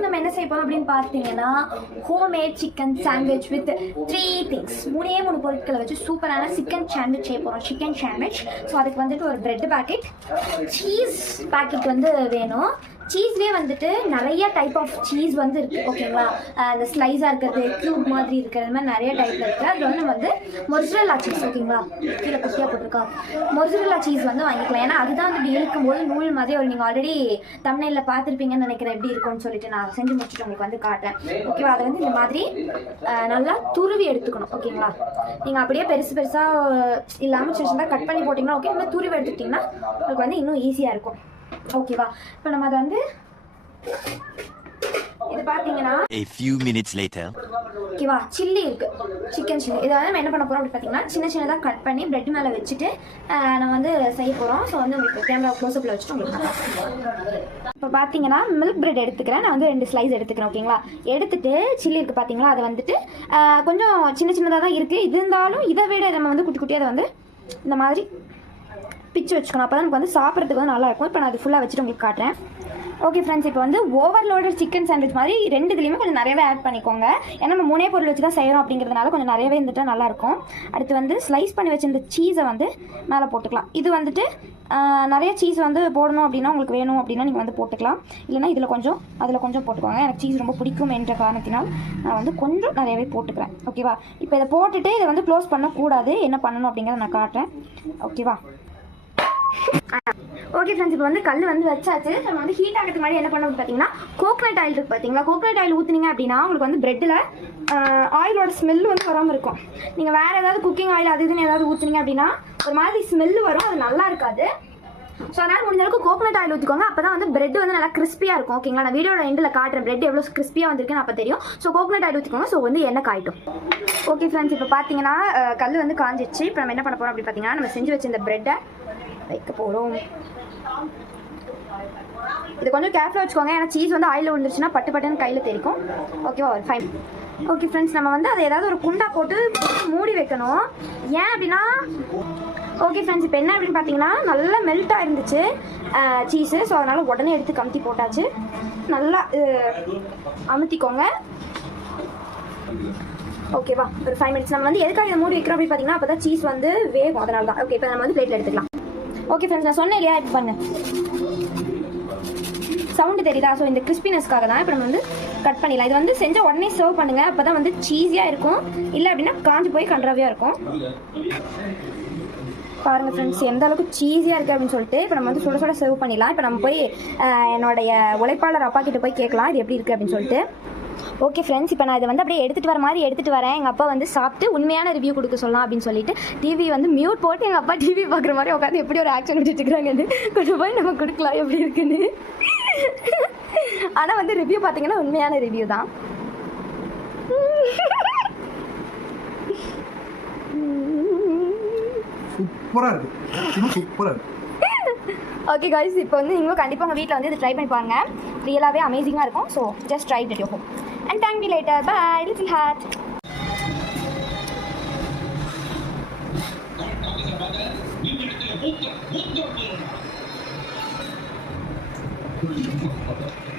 இன்னைக்கு நம்ம என்ன செய்ய போறோம் அப்படின்னு பார்த்தீங்கன்னா homemade chicken sandwich with 3 things. மூணு பொருட்களை வச்சு சூப்பரான சிக்கன் சாண்ட்விச் செய்ய போகிறோம். Chicken sandwich. ஸோ அதுக்கு வந்துட்டு ஒரு பிரெட் பேக்கெட், சீஸ் பேக்கெட் வந்து வேணும். சீஸ்லேயே வந்துட்டு நிறைய டைப் ஆஃப் சீஸ் வந்து இருக்குது. ஓகேங்களா, அந்த ஸ்லைஸாக இருக்கிறது, க்யூப் மாதிரி இருக்கிறது மாதிரி நிறைய டைப்பில் இருக்குது. அதில் வந்து வந்து மொசரல்லா சீஸ். ஓகேங்களா, கீழே குட்டியாக போட்டிருக்கா மொசரல்லா சீஸ் வந்து வாங்கிக்கலாம். ஏன்னா அதுதான் வந்து இழுக்கும்போது நூல் மாதிரி ஒரு நீங்கள் ஆல்ரெடி தம்ப்நெயில்ல பார்த்துருப்பீங்கன்னு நினைக்கிறேன் எப்படி இருக்கும்னு சொல்லிட்டு நான் செஞ்சு முடிச்சுட்டு உங்களுக்கு வந்து காட்டுறேன். ஓகேவா, அதை வந்து இந்த மாதிரி நல்லா துருவி எடுத்துக்கணும். ஓகேங்களா, நீங்கள் அப்படியே பெருசு பெருசாக இல்லாமல் சின்ன சின்னதாக கட் பண்ணி போட்டிங்கன்னா ஓகே, இந்த துருவி எடுத்துக்கிட்டிங்கன்னா உங்களுக்கு வந்து இன்னும் ஈஸியாக இருக்கும். ஓகேவா, இப்போ நம்ம அதை வந்து இது பார்த்தீங்கன்னா a few minutes later ஓகேவா, சில்லி இருக்கு, சிக்கன் சில்லி. இதை வந்து நம்ம என்ன பண்ண போறோம் அப்படி பார்த்தீங்கன்னா சின்ன சின்னதாக கட் பண்ணி பிரெட் மேலே வச்சுட்டு நம்ம வந்து செய்ய போகிறோம். ஸோ வந்து உங்களுக்கு கேமரா க்ளோஸ்அப்பில் வச்சுட்டு உங்களுக்கு இப்போ பார்த்தீங்கன்னா மில்க் பிரெட் எடுத்துக்கிறேன். நான் வந்து 2 ஸ்லைஸ் எடுத்துக்கிறேன். ஓகேங்களா, எடுத்துட்டு சில்லி இருக்குது பார்த்தீங்களா, அதை வந்துட்டு கொஞ்சம் சின்ன சின்னதாக தான் இருக்குது. இது இருந்தாலும் இதை விட நம்ம வந்து குட்டி குட்டியாக அதை வந்து இந்த மாதிரி பிச்சு வச்சுக்கணும். அப்போ தான் நமக்கு வந்து சாப்பிட்றதுக்கு வந்து நல்லாயிருக்கும். இப்போ நான் அது ஃபுல்லாக வச்சுட்டு உங்களுக்கு காட்டுறேன். ஓகே ஃப்ரெண்ட்ஸ், இப்போ வந்து ஓவர்லோடட் சிக்கன் சாண்ட்விச் மாதிரி 2 இதுலேயுமே கொஞ்சம் நிறையவே ஆட் பண்ணிக்கோங்க. ஏன்னா நம்ம 3 பொருள் வச்சு தான் செய்கிறோம் அப்படிங்கிறதுனால கொஞ்சம் நிறையவே இருந்துட்டு நல்லாயிருக்கும். அடுத்து வந்து ஸ்லைஸ் பண்ணி வச்சிருந்த சீஸை வந்து மேலே போட்டுக்கலாம். இது வந்துட்டு நிறைய சீஸ் வந்து போடணும் அப்படின்னா உங்களுக்கு வேணும் அப்படின்னா நீங்கள் வந்து போட்டுக்கலாம். இல்லைனா இதில் கொஞ்சம் அதில் கொஞ்சம் போட்டுக்கோங்க. எனக்கு சீஸ் ரொம்ப பிடிக்கும் என்ற காரணத்தினால் நான் வந்து கொஞ்சம் நிறையவே போட்டுக்கிறேன். ஓகேவா, இப்போ இதை போட்டுட்டு இதை வந்து க்ளோஸ் பண்ணக்கூடாது. என்ன பண்ணணும் அப்படிங்கிறத நான் காட்டுறேன். ஓகேவா, ஓகே ஃப்ரெண்ட்ஸ், இப்போ வந்து கல் வந்து வச்சாச்சு. நம்ம வந்து ஹீட் ஆகிறதுக்கு முன்னாடி என்ன பண்ணணும் பார்த்தீங்கன்னா கோகனட் ஆயில் இருக்குது பார்த்தீங்களா, கோகனட் ஆயில் ஊற்றுனீங்க அப்படின்னா உங்களுக்கு வந்து பிரெட்டில் ஆயிலோட ஸ்மெல் வந்து வராமல் இருக்கும். நீங்கள் வேறு ஏதாவது குக்கிங் ஆயில் அது இதுன்னு ஏதாவது ஊற்றுனீங்க அப்படின்னா ஒரு மாதிரி ஸ்மெல்லு வரும், அது நல்லா இருக்காது. ஸோ அதனால் முடிஞ்ச அளவுக்கு கோகனட் ஆயில் ஊற்றிக்கோங்க. அப்போ தான் வந்து பிரெட் வந்து நல்லா கிறிஸ்பியாக இருக்கும். ஓகேங்களா, நான் வீடியோட எண்டில் காட்டுறேன் பிரெட் எவ்வளோ கிறிஸ்பியாக வந்திருக்குன்னு அப்போ தெரியும். ஸோ கோகனட் ஆயில் ஊற்றிக்கோங்க. ஸோ வந்து எண்ணெய் காயிட்டும். ஓகே ஃப்ரெண்ட்ஸ், இப்போ பார்த்தீங்கன்னா கல் வந்து காஞ்சிச்சு. இப்போ நம்ம என்ன பண்ண போகிறோம் அப்படி பார்த்தீங்கன்னா நம்ம செஞ்சு வச்சு இந்த பிரெட்டை வைக்க போகிறோம். இது கொஞ்சம் கேர்ஃபுல்லாக வச்சுக்கோங்க. ஏன்னா சீஸ் வந்து ஆயில் விழுந்துருச்சுன்னா பட்டு பட்டுன்னு கையில் தெரிக்கும். ஓகேவா, ஃபைன். ஓகே ஃப்ரெண்ட்ஸ், நம்ம வந்து அதை ஏதாவது ஒரு குண்டா போட்டு மூடி வைக்கணும். ஏன் அப்படின்னா ஓகே ஃப்ரெண்ட்ஸ், இப்போ என்ன அப்படின்னு பார்த்தீங்கன்னா நல்லா மெல்ட்டாக இருந்துச்சு சீஸு. ஸோ அதனால் உடனே எடுத்து கமுத்தி போட்டாச்சு. நல்லா அமுத்திக்கோங்க. ஓகேவா, ஒரு 5 மினிட்ஸ் நம்ம வந்து எதுக்காக இதை மூடி வைக்கிறோம் அப்படின்னு பார்த்தீங்கன்னா அப்போ தான் சீஸ் வந்து வேகும். அதனால தான். ஓகே, இப்போ நம்ம வந்து பிளேட்டில் எடுத்துக்கலாம். ஓகே ஃப்ரெண்ட்ஸ், நான் சொன்னேன் இல்லையா, இப்போ பண்ணு சவுண்டு தெரியுதா? ஸோ இந்த கிறிஸ்பினஸ்க்காக தான் இப்போ நம்ம வந்து கட் பண்ணிடலாம். இது வந்து செஞ்ச உடனே சர்வ் பண்ணுங்கள். அப்போ தான் வந்து சீஸியாக இருக்கும். இல்லை அப்படின்னா காஞ்சி போய் கன்றாவியாக இருக்கும். பாருங்கள் ஃப்ரெண்ட்ஸ், எந்த அளவுக்கு சீஸியாக இருக்குது அப்படின்னு சொல்லிட்டு இப்போ நம்ம வந்து சுட சுட சர்வ் பண்ணிடலாம். இப்போ நம்ம போய் என்னுடைய உழைப்பாளர் அப்பா கிட்ட போய் கேட்கலாம் இது எப்படி இருக்குது அப்படின்னு சொல்லிட்டு. ஓகே ஃப்ரெண்ட்ஸ், இப்போ நான் இதை வந்து அப்படியே எடுத்துகிட்டு வர மாதிரி எடுத்துகிட்டு வரேன். எங்கள் அப்பா வந்து சாப்பிட்டு உண்மையான ரிவ்யூ கொடுக்க சொல்லலாம் அப்படின்னு சொல்லிட்டு டிவி வந்து மியூட் போட்டு எங்கள் அப்பா டிவி பார்க்குற மாதிரி உட்காந்து எப்படி ஒரு ஆக்ஷன் வச்சுட்டுருக்குறாங்கன்னு கொஞ்சம் போய் நம்ம கொடுக்கலாம் எப்படி இருக்குன்னு. ஆனால் வந்து ரிவ்யூ பார்த்தீங்கன்னா உண்மையான ரிவ்யூ தான். சூப்பராக இருக்குது, சூப்பராக இருக்குது. ஓகே கைஸ், இப்போ வந்து நீங்களும் கண்டிப்பாக உங்கள் வீட்டில் வந்து இது ட்ரை பண்ணி பாருங்கள். ரியலாகவே அமேசிங்காக இருக்கும். So just try it your home and thank you later. Bye little heart. Thank you.